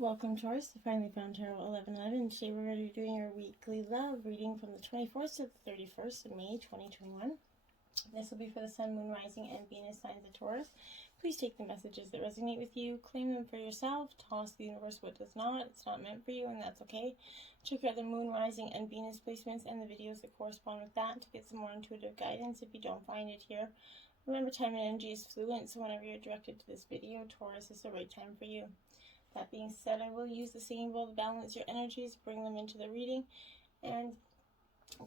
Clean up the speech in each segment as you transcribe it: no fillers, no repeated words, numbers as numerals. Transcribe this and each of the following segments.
Welcome, Taurus. You finally found Tarot 1111. Today we're going to be doing your weekly love reading from the 24th to the 31st of May 2021. This will be for the Sun, Moon, Rising, and Venus signs of Taurus. Please take the messages that resonate with you, claim them for yourself, toss the universe what does not. It's not meant for you, and that's okay. Check out the Moon, Rising, and Venus placements and the videos that correspond with that to get some more intuitive guidance if you don't find it here. Remember, time and energy is fluent, so whenever you're directed to this video, Taurus is the right time for you. That being said, I will use the singing bowl to balance your energies, bring them into the reading, and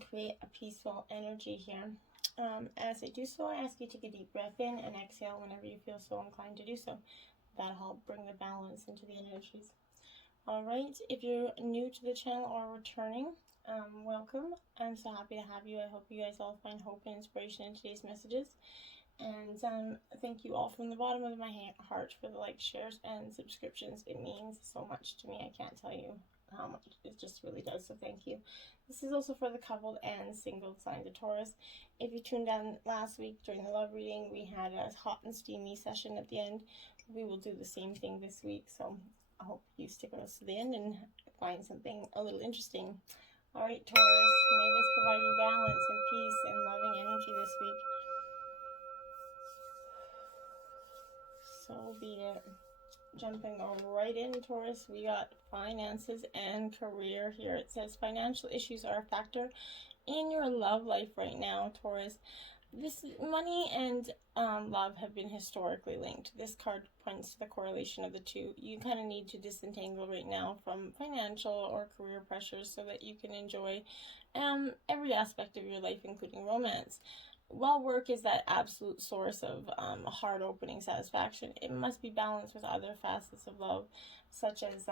create a peaceful energy here. As I do so, I ask you to take a deep breath in and exhale whenever you feel so inclined to do so. That'll help bring the balance into the energies. Alright, if you're new to the channel or returning, welcome. I'm so happy to have you. I hope you guys all find hope and inspiration in today's messages. And thank you all from the bottom of my heart for the likes, shares, and subscriptions. It means so much to me. I can't tell you how much. It just really does, so thank you. This is also for the coupled and single signs of Taurus. If you tuned in last week during the love reading, we had a hot and steamy session at the end. We will do the same thing this week, so I hope you stick with us to the end and find something a little interesting. Alright, Taurus, may this provide you balance and peace and loving energy this week. So be it. Jumping right in, Taurus, we got finances and career here. It says financial issues are a factor in your love life right now, Taurus. This money and love have been historically linked. This card points to the correlation of the two. You kind of need to disentangle right now from financial or career pressures so that you can enjoy every aspect of your life, including romance. While work is that absolute source of heart-opening satisfaction, it must be balanced with other facets of love, such as,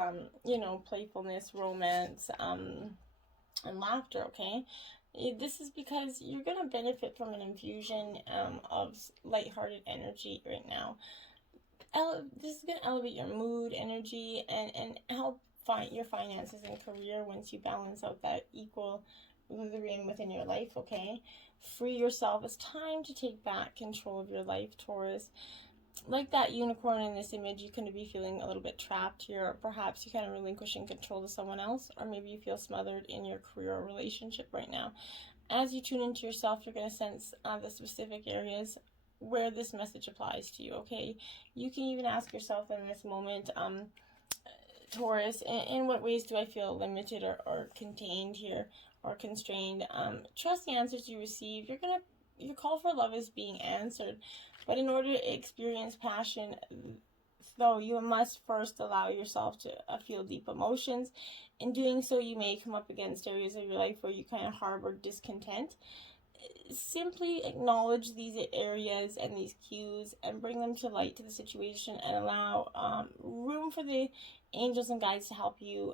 playfulness, romance, and laughter, okay? This is because you're going to benefit from an infusion of lighthearted energy right now. This is going to elevate your mood, energy, and help find your finances and career once you balance out that equilibrium within your life, okay? Free yourself. It's time to take back control of your life, Taurus. Like that unicorn in this image, you can be feeling a little bit trapped here, or perhaps you're kind of relinquishing control to someone else, or maybe you feel smothered in your career or relationship right now. As you tune into yourself, you're going to sense the specific areas where this message applies to you, okay? You can even ask yourself in this moment, Taurus, in what ways do I feel limited or contained here, or constrained? Trust the answers you receive. Your call for love is being answered, but in order to experience passion, though, you must first allow yourself to feel deep emotions. In doing so, you may come up against areas of your life where you kind of harbor discontent. Simply acknowledge these areas and these cues and bring them to light to the situation, and allow room for the angels and guides to help you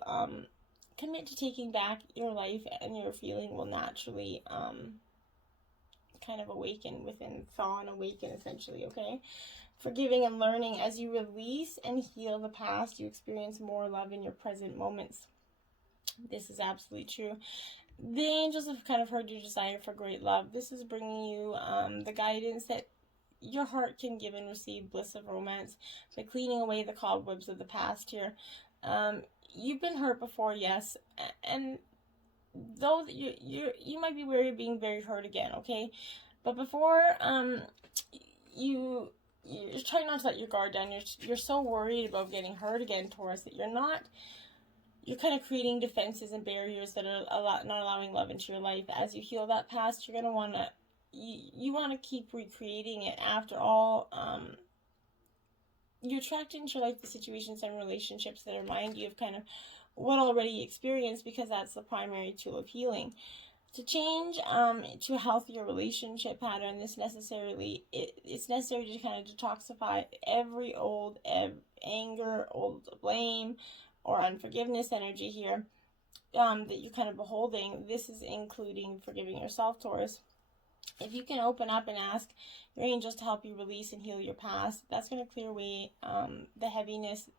commit to taking back your life, and your feeling will naturally kind of awaken within, thaw and awaken essentially, okay? Forgiving and learning. As you release and heal the past, you experience more love in your present moments. This is absolutely true. The angels have kind of heard your desire for great love. This is bringing you the guidance that your heart can give and receive bliss of romance by cleaning away the cobwebs of the past here. You've been hurt before, yes, and though you might be wary of being very hurt again, okay? But before you're trying not to let your guard down. You're so worried about getting hurt again, Taurus, that you're kind of creating defenses and barriers that are not allowing love into your life. As you heal that past, you're gonna want to keep recreating it. After all, you attract into your life the situations and relationships that remind you of kind of what already experienced, because that's the primary tool of healing. To change to a healthier relationship pattern, it's necessary to kind of detoxify every old anger, old blame, or unforgiveness energy here that you're kind of beholding. This is including forgiving yourself, Taurus. If you can open up and ask your angels to help you release and heal your past, that's going to clear away the heaviness,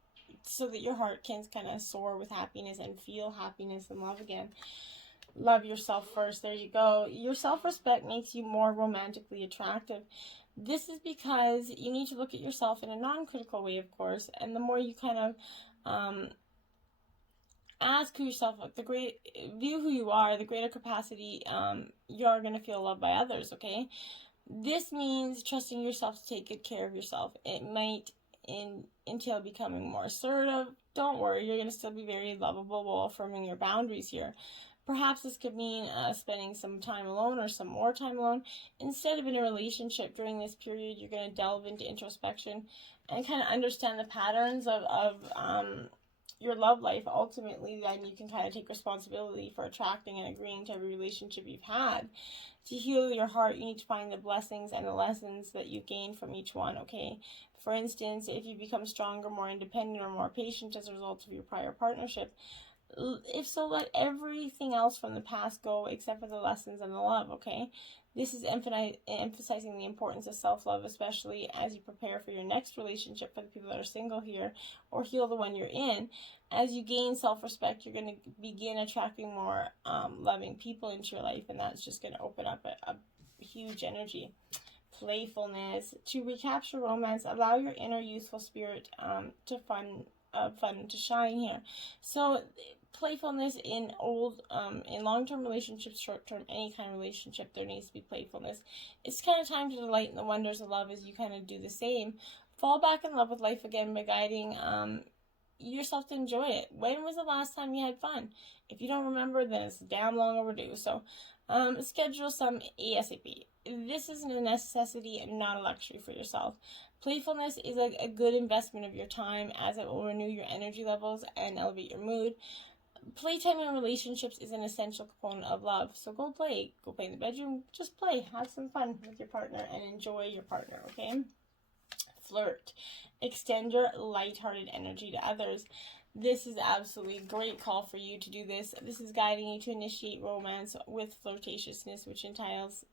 so that your heart can kind of soar with happiness and feel happiness and love again. Love yourself first. There you go. Your self-respect makes you more romantically attractive. This is because you need to look at yourself in a non-critical way, of course, and the more you kind of ask yourself, view who you are, the greater capacity you're going to feel loved by others, okay? This means trusting yourself to take good care of yourself. It might entail becoming more assertive. Don't worry, you're going to still be very lovable while affirming your boundaries here. Perhaps this could mean spending some time alone or some more time alone. Instead of in a relationship during this period, you're going to delve into introspection and kind of understand the patterns of your love life. Ultimately, then you can kind of take responsibility for attracting and agreeing to every relationship you've had. To heal your heart, you need to find the blessings and the lessons that you gain from each one, okay? For instance, if you become stronger, more independent, or more patient as a result of your prior partnership, if so, let everything else from the past go except for the lessons and the love, okay? This is emphasizing the importance of self-love, especially as you prepare for your next relationship, for the people that are single here, or heal the one you're in. As you gain self-respect, you're going to begin attracting more loving people into your life, and that's just going to open up a huge energy. Playfulness. To recapture romance, allow your inner youthful spirit to shine here. So playfulness in long-term relationships, short-term, any kind of relationship, there needs to be playfulness. It's kind of time to delight in the wonders of love as you kind of do the same. Fall back in love with life again by guiding yourself to enjoy it. When was the last time you had fun? If you don't remember, then it's damn long overdue. So schedule some ASAP. This isn't a necessity and not a luxury for yourself. Playfulness is a good investment of your time, as it will renew your energy levels and elevate your mood. Playtime in relationships is an essential component of love. So go play in the bedroom, just play, have some fun with your partner and enjoy your partner, okay? Flirt. Extend your lighthearted energy to others. This is absolutely a great call for you to do this. This is guiding you to initiate romance with flirtatiousness, which entails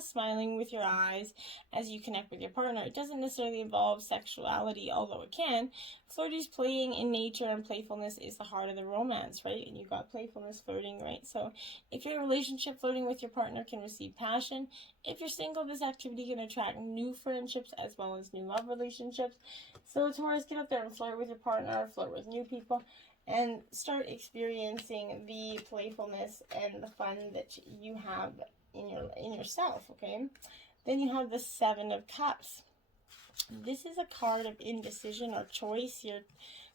smiling with your eyes as you connect with your partner. It doesn't necessarily involve sexuality, although it can. Flirty's playing in nature, and playfulness is the heart of the romance, right? And you've got playfulness, flirting, right? So if you're in a relationship, flirting with your partner can receive passion. If you're single, this activity can attract new friendships as well as new love relationships. So Taurus, get out there and flirt with your partner, flirt with new people, and start experiencing the playfulness and the fun that you have in yourself, okay? Then you have the Seven of Cups. This is a card of indecision or choice here,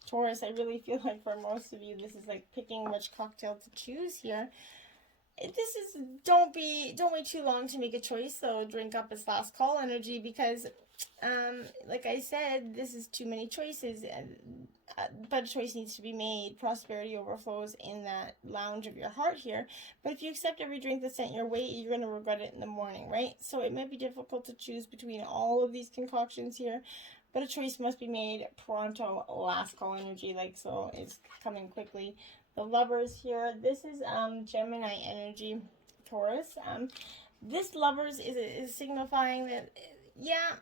Taurus. I really feel like for most of you, this is like picking which cocktail to choose here. This is, don't wait too long to make a choice, so drink up its last call energy, because like I said, this is too many choices, but a choice needs to be made. Prosperity overflows in that lounge of your heart here. But if you accept every drink that's sent your way, you're going to regret it in the morning, right? So it might be difficult to choose between all of these concoctions here, but a choice must be made pronto. Last call energy, like so, is coming quickly. The Lovers here. This is Gemini energy, Taurus. This Lovers is signifying that, yeah,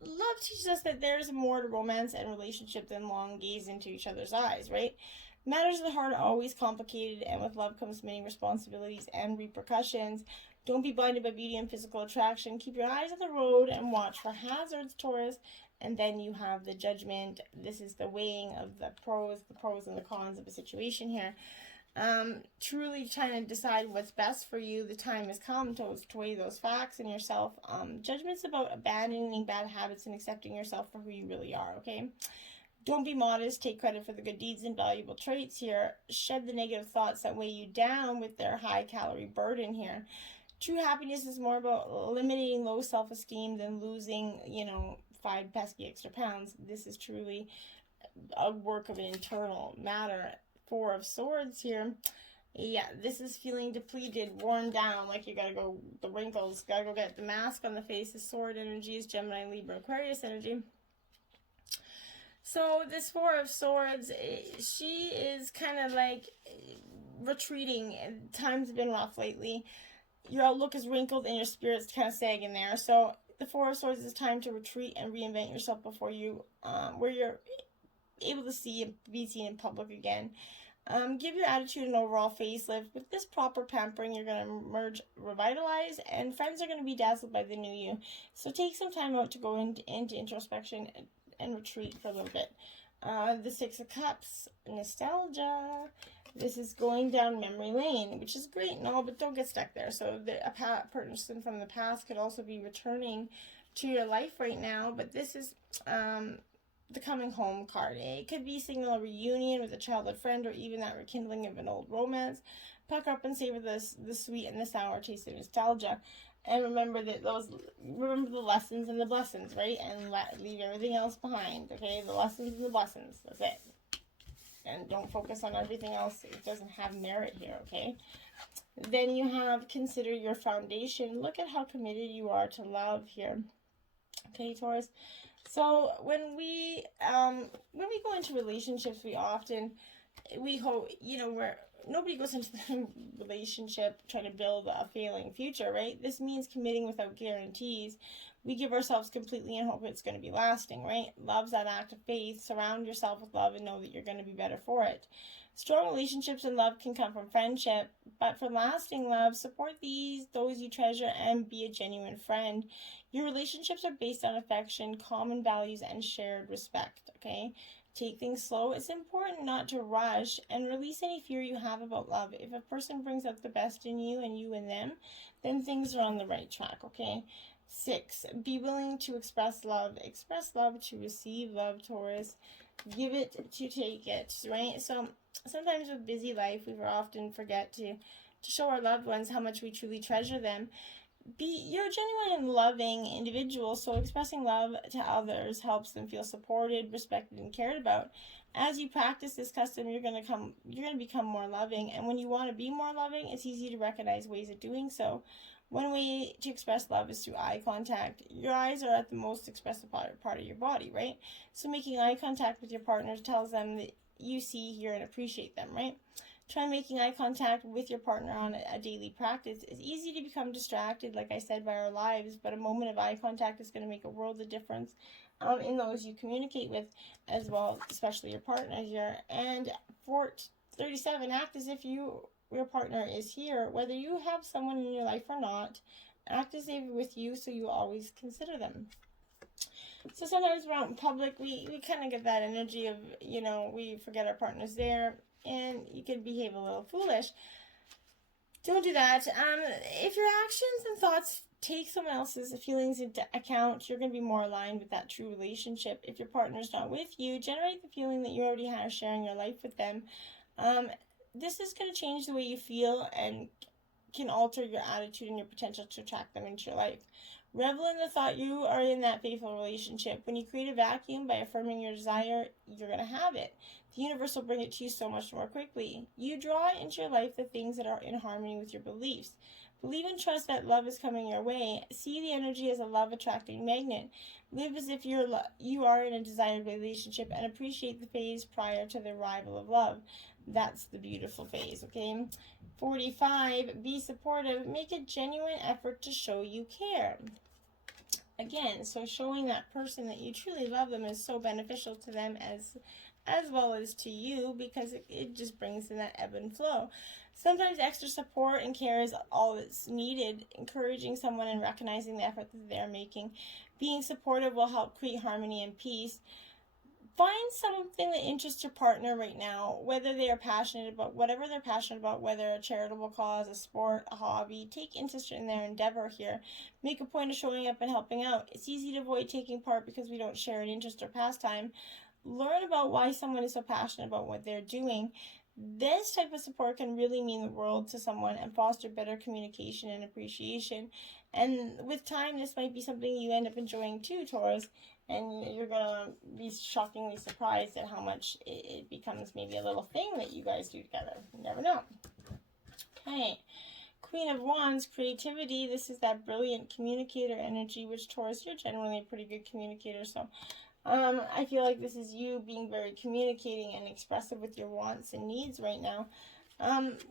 love teaches us that there's more to romance and relationship than long gaze into each other's eyes, right? Matters of the heart are always complicated, and with love comes many responsibilities and repercussions. Don't be blinded by beauty and physical attraction. Keep your eyes on the road and watch for hazards, Taurus. And then you have the Judgment. This is the weighing of the pros and the cons of a situation here. Truly trying to decide what's best for you. The time has come to weigh those facts in yourself. Judgment's about abandoning bad habits and accepting yourself for who you really are, okay? Don't be modest. Take credit for the good deeds and valuable traits here. Shed the negative thoughts that weigh you down with their high-calorie burden here. True happiness is more about eliminating low self-esteem than losing, 5 pesky extra pounds. This is truly a work of an internal matter. Four of Swords here. Yeah, this is feeling depleted, worn down, like you gotta go, the wrinkles, gotta go get the mask on the face. The Sword energy is Gemini, Libra, Aquarius energy. So this Four of Swords, she is kind of like retreating. Times have been rough lately. Your outlook is wrinkled and your spirit's kind of sagging there. So the Four of Swords is time to retreat and reinvent yourself before you, where you're able to be seen in public again. Give your attitude an overall facelift. With this proper pampering, you're going to emerge revitalized, and friends are going to be dazzled by the new you. So take some time out to go into introspection and retreat for a little bit. The Six of Cups, nostalgia. This is going down memory lane, which is great and all, but don't get stuck there. So a person from the past could also be returning to your life right now, but this is the coming home card. It could be signal a reunion with a childhood friend, or even that rekindling of an old romance. Pucker up and savor the sweet and the sour taste of nostalgia. And remember remember the lessons and the blessings, right? And leave everything else behind, okay? The lessons and the blessings, that's it. And don't focus on everything else. It doesn't have merit here, okay? Then you have consider your foundation. Look at how committed you are to love here. Okay, Taurus. So when we go into relationships, we hope, nobody goes into the relationship trying to build a failing future, right? This means committing without guarantees. We give ourselves completely and hope it's going to be lasting, right? Love's that act of faith. Surround yourself with love and know that you're going to be better for it. Strong relationships and love can come from friendship, but for lasting love, support those you treasure, and be a genuine friend. Your relationships are based on affection, common values, and shared respect, okay? Take things slow. It's important not to rush, and release any fear you have about love. If a person brings out the best in you and you in them, then things are on the right track, okay? 6, be willing to express love. Express love to receive love, Taurus. Give it to take it, right? So sometimes with busy life, we often forget to show our loved ones how much we truly treasure them. You're a genuine and loving individual, so expressing love to others helps them feel supported, respected, and cared about. As you practice this custom, you're going to become more loving, and when you want to be more loving, it's easy to recognize ways of doing so. One way to express love is through eye contact. Your eyes are at the most expressive part of your body, right? So making eye contact with your partner tells them that you see, hear, and appreciate them, right? Try making eye contact with your partner on a daily practice. It's easy to become distracted, like I said, by our lives, but a moment of eye contact is going to make a world of difference in those you communicate with as well, especially your partner here. And for 37, act as if your partner is here, whether you have someone in your life or not. Act as if with you, so you always consider them. So sometimes we're out in public, we kind of get that energy of, we forget our partner's there, and you can behave a little foolish. Don't do that. If your actions and thoughts take someone else's feelings into account, you're going to be more aligned with that true relationship. If your partner's not with you, generate the feeling that you already have sharing your life with them. This is going to change the way you feel and can alter your attitude and your potential to attract them into your life. Revel in the thought you are in that faithful relationship. When you create a vacuum by affirming your desire, you're going to have it. The universe will bring it to you so much more quickly. You draw into your life the things that are in harmony with your beliefs. Believe and trust that love is coming your way. See the energy as a love-attracting magnet. Live as if you are in a desired relationship, and appreciate the phase prior to the arrival of love. That's the beautiful phase, okay? 45, be supportive. Make a genuine effort to show you care. Again, so showing that person that you truly love them is so beneficial to them as well as to you, because it just brings in that ebb and flow. Sometimes extra support and care is all that's needed. Encouraging someone and recognizing the effort that they're making. Being supportive will help create harmony and peace. Find something that interests your partner right now, whether they are passionate about whatever they're passionate about, whether a charitable cause, a sport, a hobby. Take interest in their endeavor here. Make a point of showing up and helping out. It's easy to avoid taking part because we don't share an interest or pastime. Learn about why someone is so passionate about what they're doing. This type of support can really mean the world to someone and foster better communication and appreciation. And with time, this might be something you end up enjoying too, Taurus. And you're going to be shockingly surprised at how much it becomes maybe a little thing that you guys do together. You never know. Okay. Queen of Wands, creativity. This is that brilliant communicator energy, which Taurus, you're generally a pretty good communicator. So I feel like this is you being very communicating and expressive with your wants and needs right now,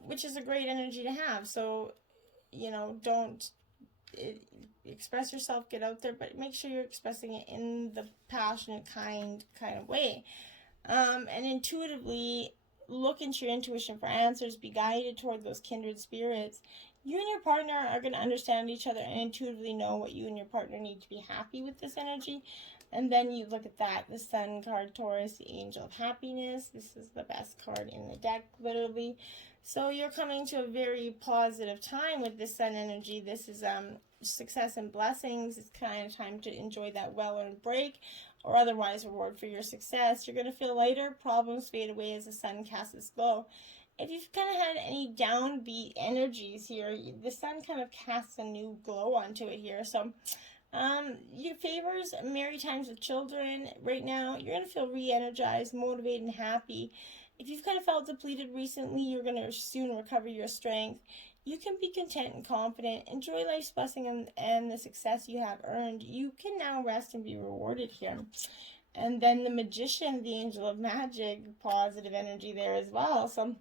which is a great energy to have. So, don't express yourself, get out there, but make sure you're expressing it in the passionate kind of way. And intuitively look into your intuition for answers. Be guided toward those kindred spirits. You and your partner are going to understand each other and intuitively know what you and your partner need to be happy with this energy. And then you look at that, the Sun card, Taurus, the Angel of Happiness. This is the best card in the deck, literally. So you're coming to a very positive time with this Sun energy. This is success and blessings. It's kind of time to enjoy that well-earned break or otherwise reward for your success. You're going to feel lighter. Problems fade away as the Sun casts its glow. If you've kind of had any downbeat energies here, the Sun kind of casts a new glow onto it here. So your favors merry times with children right now. You're going to feel re-energized, motivated, and happy. If you've kind of felt depleted recently, you're going to soon recover your strength. You can be content and confident. Enjoy life's blessing and the success you have earned. You can now rest and be rewarded here. And then the Magician, the Angel of Magic, positive energy there as well. So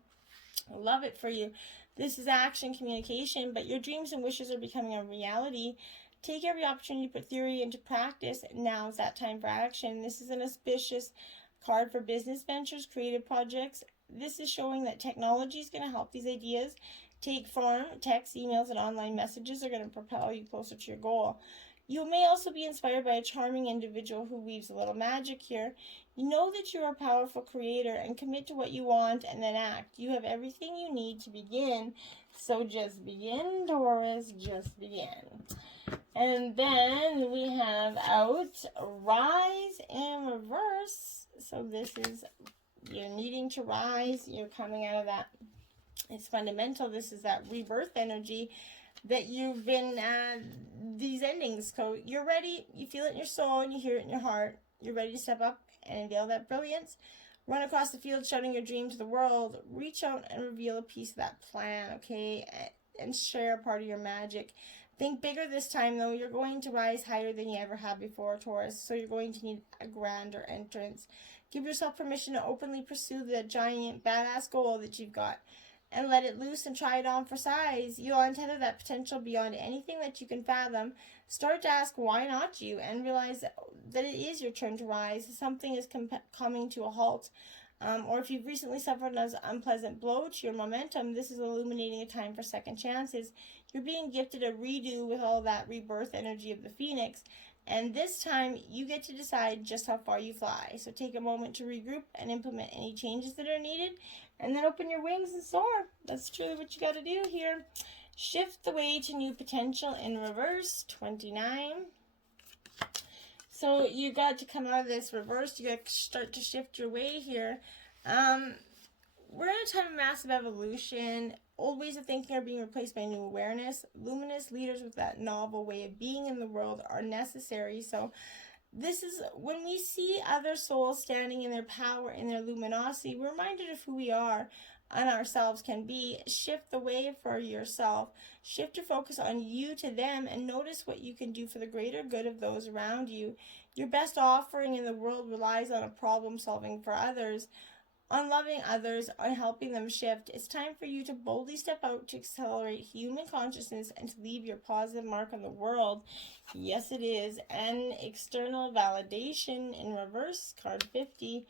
I love it for you. This is action communication, but your dreams and wishes are becoming a reality. Take every opportunity to put theory into practice. Now is that time for action. This is an auspicious card for business ventures, creative projects. This is showing that technology is going to help these ideas take form. Text, emails, and online messages are going to propel you closer to your goal. You may also be inspired by a charming individual who weaves a little magic here. You know that you are a powerful creator and commit to what you want and then act. You have everything you need to begin. So just begin, Taurus, just begin. And then we have out rise in reverse. So this is, you're needing to rise. You're coming out of that. It's fundamental. This is that rebirth energy that you've been, these endings. So you're ready. You feel it in your soul and you hear it in your heart. You're ready to step up and unveil that brilliance. Run across the field shouting your dream to the world. Reach out and reveal a piece of that plan, okay? And share a part of your magic. Think bigger this time, though. You're going to rise higher than you ever have before, Taurus. So you're going to need a grander entrance. Give yourself permission to openly pursue the giant, badass goal that you've got. And let it loose and try it on for size. You'll untether that potential beyond anything that you can fathom. Start to ask, why not you? And realize that it is your turn to rise. Something is coming to a halt. Or if you've recently suffered an unpleasant blow to your momentum, this is illuminating a time for second chances. You're being gifted a redo with all that rebirth energy of the phoenix. And this time, you get to decide just how far you fly. So take a moment to regroup and implement any changes that are needed. And then open your wings and soar. That's truly what you got to do here. Shift the way to new potential in reverse, 29. So you got to come out of this reverse. You got to start to shift your way here. We're in a time of massive evolution. Old ways of thinking are being replaced by new awareness. Luminous leaders with that novel way of being in the world are necessary. So this is when we see other souls standing in their power, in their luminosity, we're reminded of who we are and ourselves can be. Shift the way for yourself. Shift your focus on you to them and notice what you can do for the greater good of those around you. Your best offering in the world relies on a problem solving for others, on loving others, on helping them shift. It's time for you to boldly step out to accelerate human consciousness and to leave your positive mark on the world. Yes, it is. And external validation in reverse, card 50.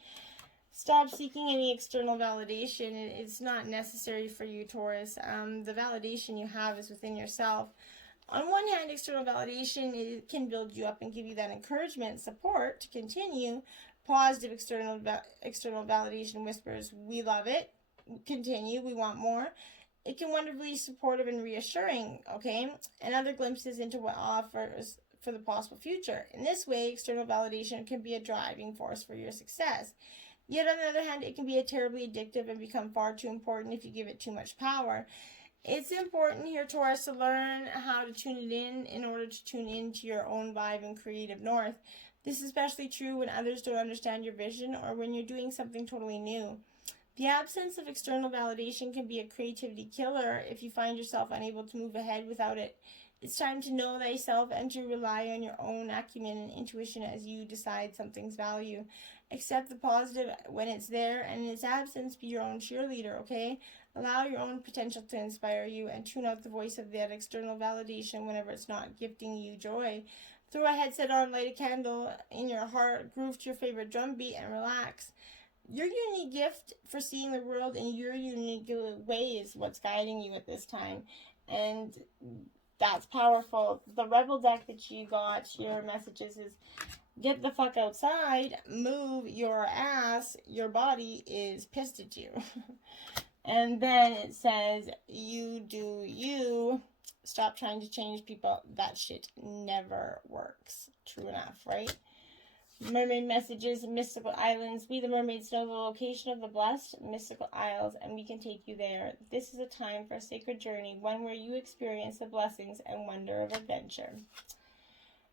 Stop seeking any external validation. It's not necessary for you, Taurus. The validation you have is within yourself. On one hand, external validation, it can build you up and give you that encouragement and support to continue. Positive external validation whispers, we love it, continue, we want more. It can wonderfully be supportive and reassuring, okay? And other glimpses into what offers for the possible future. In this way, external validation can be a driving force for your success. Yet on the other hand, it can be terribly addictive and become far too important if you give it too much power. It's important here, Taurus, to learn how to tune it in order to tune into your own vibe and creative north. This is especially true when others don't understand your vision or when you're doing something totally new. The absence of external validation can be a creativity killer if you find yourself unable to move ahead without it. It's time to know thyself and to rely on your own acumen and intuition as you decide something's value. Accept the positive when it's there, and in its absence, be your own cheerleader, okay? Allow your own potential to inspire you and tune out the voice of that external validation whenever it's not gifting you joy. Throw a headset on, light a candle in your heart, groove to your favorite drum beat, and relax. Your unique gift for seeing the world in your unique way is what's guiding you at this time. And that's powerful. The Rebel deck that you got, your messages is Get the fuck outside, move your ass, your body is pissed at you. And then it says, you do you, stop trying to change people. That shit never works. True enough, right? Mermaid messages, mystical islands. We the mermaids know the location of the blessed mystical isles, and we can take you there. This is a time for a sacred journey, one where you experience the blessings and wonder of adventure.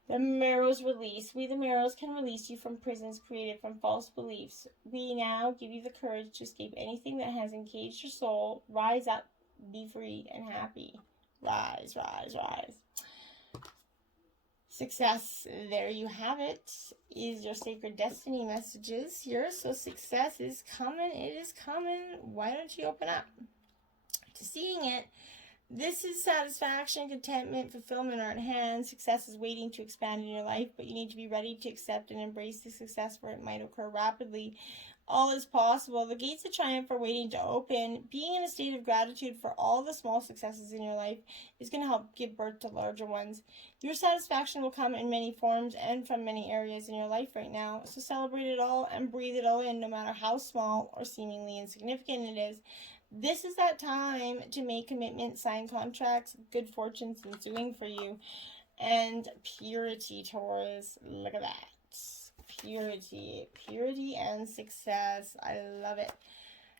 The Marrows release. We the Marrows can release you from prisons created from false beliefs. We now give you the courage to escape anything that has encaged your soul. Rise up, be free and happy. Rise, rise, rise. Success, there you have it, is your sacred destiny messages here. So success is coming, it is coming. Why don't you open up to seeing it? This is satisfaction, contentment, fulfillment are at hand. Success is waiting to expand in your life, but you need to be ready to accept and embrace the success where it might occur rapidly. All is possible. The gates of triumph are waiting to open. Being in a state of gratitude for all the small successes in your life is going to help give birth to larger ones. Your satisfaction will come in many forms and from many areas in your life right now. So celebrate it all and breathe it all in, no matter how small or seemingly insignificant it is. This is that time to make commitments, sign contracts, good fortune's ensuing for you. And purity, Taurus. Look at that. Purity and success. I love it.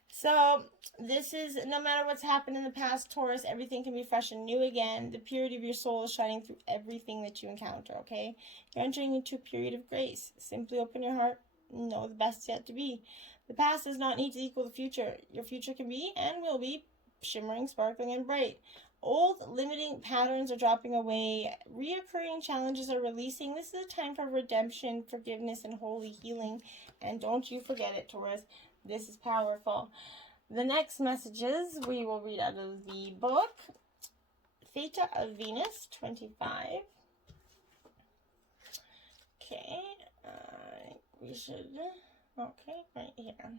So this is, no matter what's happened in the past, Taurus, everything can be fresh and new again. The purity of your soul is shining through everything that you encounter, okay? You're entering into a period of grace. Simply open your heart. Know the best yet to be. The past does not need to equal the future. Your future can be and will be shimmering, sparkling, and bright. Old limiting patterns are dropping away. Reoccurring challenges are releasing. This is a time for redemption, forgiveness, and holy healing. And don't you forget it, Taurus. This is powerful. The next messages we will read out of the book. Theta of Venus, 25. Okay. We should... Okay, right here.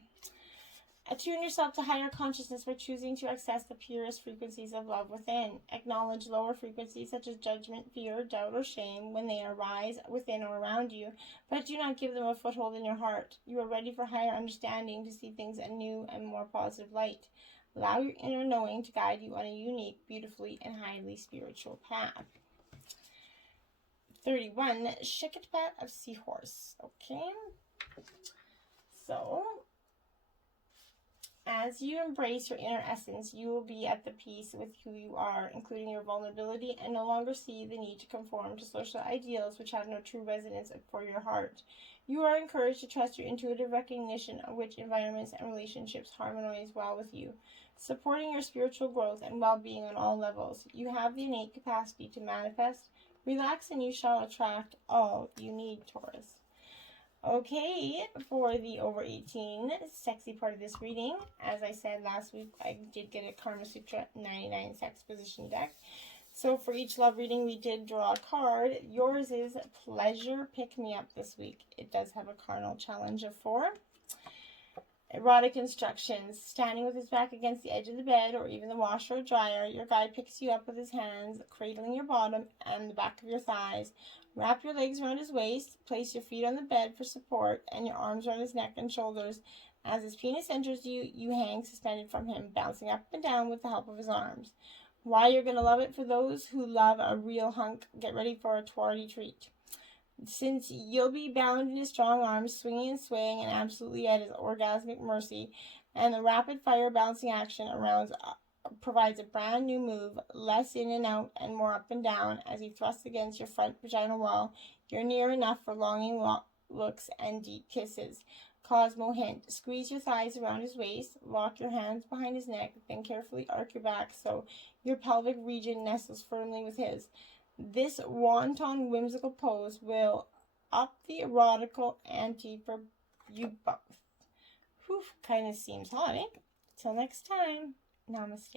Attune yourself to higher consciousness by choosing to access the purest frequencies of love within. Acknowledge lower frequencies such as judgment, fear, doubt, or shame when they arise within or around you, but do not give them a foothold in your heart. You are ready for higher understanding to see things in a new and more positive light. Allow your inner knowing to guide you on a unique, beautifully, and highly spiritual path. 31. Shikatpat of Seahorse. Okay. So, as you embrace your inner essence, you will be at the peace with who you are, including your vulnerability, and no longer see the need to conform to social ideals which have no true resonance for your heart. You are encouraged to trust your intuitive recognition of which environments and relationships harmonize well with you, supporting your spiritual growth and well-being on all levels. You have the innate capacity to manifest. Relax and you shall attract all you need, Taurus. Okay, for the over 18 sexy part of this reading, as I said last week, I did get a Karma Sutra 99 sex position deck. So for each love reading, we did draw a card. Yours is Pleasure Pick Me Up this week. It does have a carnal challenge of 4. Erotic instructions. Standing with his back against the edge of the bed or even the washer or dryer, your guide picks you up with his hands, cradling your bottom and the back of your thighs. Wrap your legs around his waist, place your feet on the bed for support, and your arms around his neck and shoulders. As his penis enters you, you hang suspended from him, bouncing up and down with the help of his arms. Why you're going to love it? For those who love a real hunk, get ready for a twardy treat. Since you'll be bound in his strong arms, swinging and swaying, and absolutely at his orgasmic mercy, and the rapid-fire bouncing action around provides a brand new move, less in and out and more up and down as he thrusts against your front vaginal wall. You're near enough for longing looks and deep kisses. Cosmo hint. Squeeze your thighs around his waist, lock your hands behind his neck, then carefully arc your back so your pelvic region nestles firmly with his. This wanton whimsical pose will up the erotical ante for you both. Whew, kind of seems hot, eh? Till next time. Namaste.